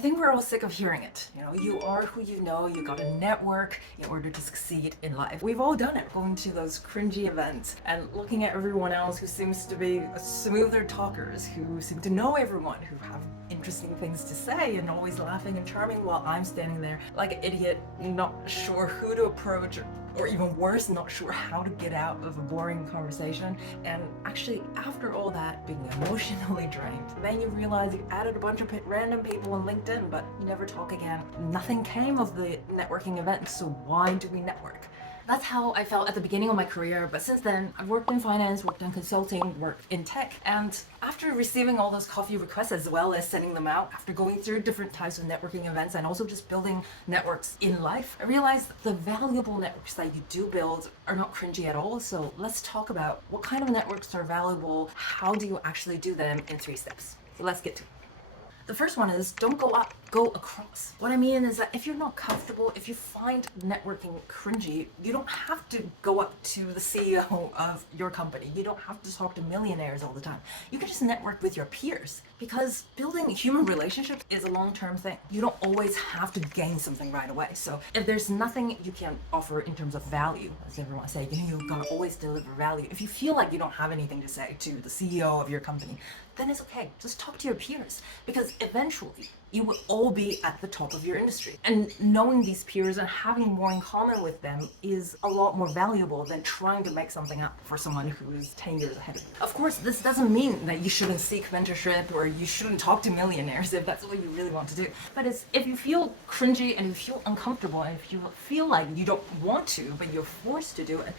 I think we're all sick of hearing it. You are who you know, you gotta network in order to succeed in life. We've all done it, going to those cringy events and looking at everyone else who seems to be smoother talkers, who seem to know everyone, who have interesting things to say and always laughing and charming while I'm standing there like an idiot, not sure who to approach or even worse, not sure how to get out of a boring conversation. And actually, after all that, being emotionally drained, then you realize you added a bunch of random people on LinkedIn, but you never talk again. Nothing came of the networking event, so why do we network? That's how I felt at the beginning of my career, but since then, I've worked in finance, worked in consulting, worked in tech, and after receiving all those coffee requests as well as sending them out, after going through different types of networking events and also just building networks in life, I realized the valuable networks that you do build are not cringy at all. So let's talk about what kind of networks are valuable, how do you actually do them in 3 steps. So let's get to it. The first one is don't go up, go across. What I mean is that if you're not comfortable, if you find networking cringy, you don't have to go up to the CEO of your company. You don't have to talk to millionaires all the time. You can just network with your peers, because building human relationships is a long-term thing. You don't always have to gain something right away. So if there's nothing you can offer in terms of value, as everyone say, you've got to always deliver value. If you feel like you don't have anything to say to the CEO of your company, then it's okay. Just talk to your peers, because eventually you will all be at the top of your industry. And knowing these peers and having more in common with them is a lot more valuable than trying to make something up for someone who is 10 years ahead of you. Of course, this doesn't mean that you shouldn't seek mentorship or you shouldn't talk to millionaires if that's what you really want to do. But if you feel cringy and you feel uncomfortable and if you feel like you don't want to, but you're forced to do it,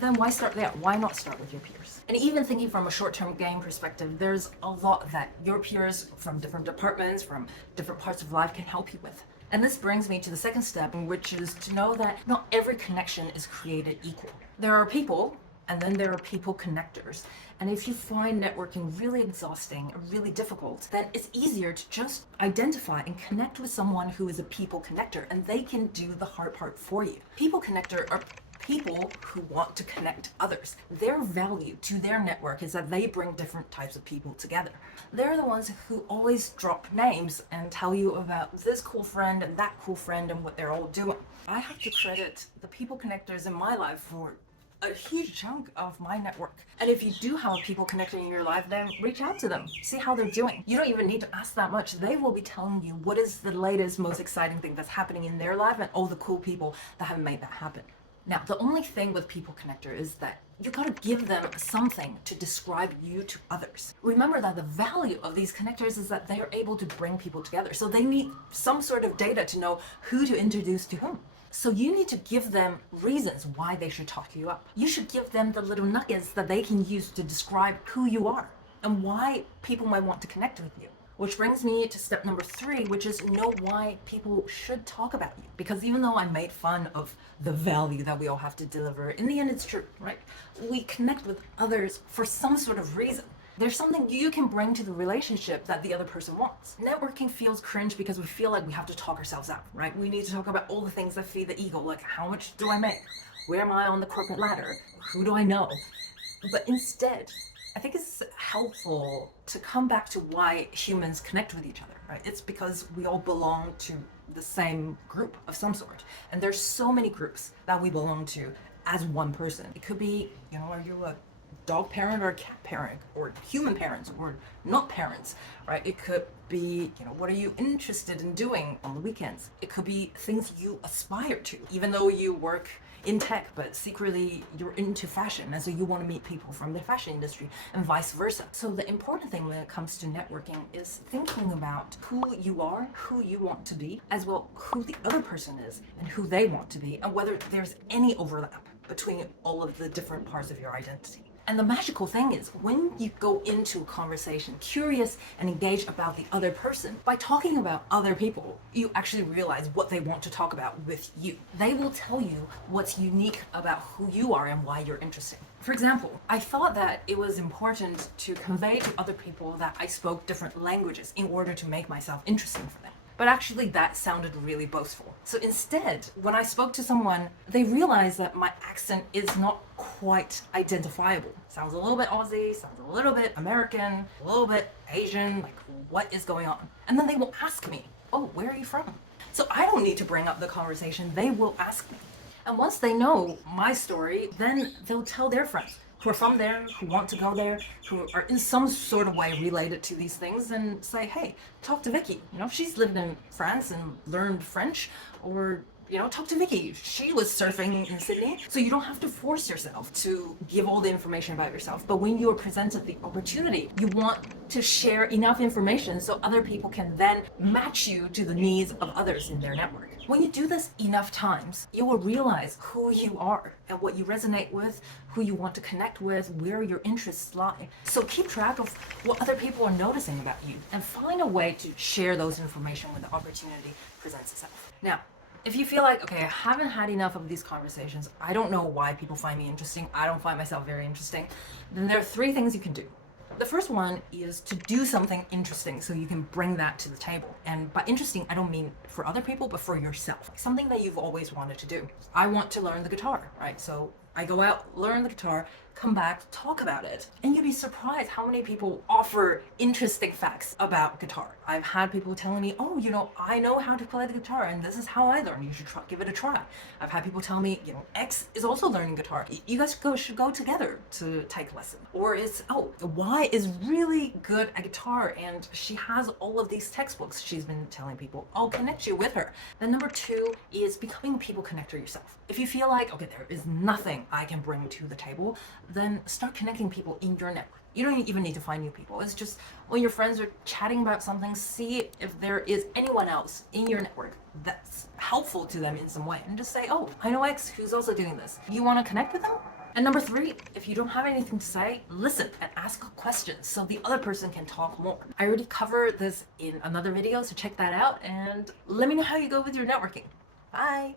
then why start there? Why not start with your peers? And even thinking from a short-term gain perspective, there's a lot that your peers from different departments, from different parts of life can help you with. And this brings me to the second step, which is to know that not every connection is created equal. There are people, and then there are people connectors. And if you find networking really exhausting, really difficult, then it's easier to just identify and connect with someone who is a people connector, and they can do the hard part for you. People connector are people who want to connect others. Their value to their network is that they bring different types of people together. They're the ones who always drop names and tell you about this cool friend and that cool friend and what they're all doing. I have to credit the people connectors in my life for a huge chunk of my network. And if you do have people connecting in your life, then reach out to them, see how they're doing. You don't even need to ask that much. They will be telling you what is the latest, most exciting thing that's happening in their life and all the cool people that have made that happen. Now, the only thing with people connector is that you gotta give them something to describe you to others. Remember that the value of these connectors is that they are able to bring people together. So they need some sort of data to know who to introduce to whom. So you need to give them reasons why they should talk you up. You should give them the little nuggets that they can use to describe who you are and why people might want to connect with you. Which brings me to step number 3, which is know why people should talk about you. Because even though I made fun of the value that we all have to deliver, in the end it's true, right? We connect with others for some sort of reason. There's something you can bring to the relationship that the other person wants. Networking feels cringe because we feel like we have to talk ourselves out, right? We need to talk about all the things that feed the ego, like how much do I make? Where am I on the corporate ladder? Who do I know? But instead, I think it's helpful to come back to why humans connect with each other, right? It's because we all belong to the same group of some sort. And there's so many groups that we belong to as one person. It could be, are you a dog parent or a cat parent or human parents or not parents, right? It could be, what are you interested in doing on the weekends? It could be things you aspire to, even though you work in tech, but secretly you're into fashion, and so you want to meet people from the fashion industry and vice versa. So the important thing when it comes to networking is thinking about who you are, who you want to be, as well who the other person is and who they want to be, and whether there's any overlap between all of the different parts of your identity. And the magical thing is when you go into a conversation curious and engaged about the other person, by talking about other people, you actually realize what they want to talk about with you. They will tell you what's unique about who you are and why you're interesting. For example, I thought that it was important to convey to other people that I spoke different languages in order to make myself interesting for them. But actually that sounded really boastful. So instead, when I spoke to someone, they realized that my accent is not quite identifiable. Sounds a little bit Aussie, sounds a little bit American, a little bit Asian, like what is going on? And then they will ask me, oh, you from? So I don't need to bring up the conversation, they will ask me. And once they know my story, then they'll tell their friends who are from there, who want to go there, who are in some sort of way related to these things, and say, hey, talk to Vicky. You know, she's lived in France and learned French, or talk to Vicky. She was surfing in Sydney. So you don't have to force yourself to give all the information about yourself. But when you are presented the opportunity, you want to share enough information so other people can then match you to the needs of others in their network. When you do this enough times, you will realize who you are and what you resonate with, who you want to connect with, where your interests lie. So keep track of what other people are noticing about you and find a way to share those information when the opportunity presents itself. Now, if you feel like, okay, I haven't had enough of these conversations, I don't know why people find me interesting, I don't find myself very interesting, then there are 3 things you can do. The first one is to do something interesting so you can bring that to the table. And by interesting, I don't mean for other people, but for yourself. Something that you've always wanted to do. I want to learn the guitar, right? So I go out, learn the guitar, come back, talk about it. And you'd be surprised how many people offer interesting facts about guitar. I've had people telling me, oh, I know how to play the guitar and this is how I learned. You should give it a try. I've had people tell me, X is also learning guitar. You guys should go together to take a lesson. Or it's, oh, Y is really good at guitar and she has all of these textbooks she's been telling people. I'll connect you with her. Then number 2 is becoming a people connector yourself. If you feel like, okay, there is nothing I can bring to the table, then start connecting people in your network. You don't even need to find new people. It's just when your friends are chatting about something, see if there is anyone else in your network that's helpful to them in some way. And just say, oh, I know X who's also doing this. You want to connect with them? And number 3, if you don't have anything to say, listen and ask questions so the other person can talk more. I already covered this in another video, so check that out and let me know how you go with your networking. Bye.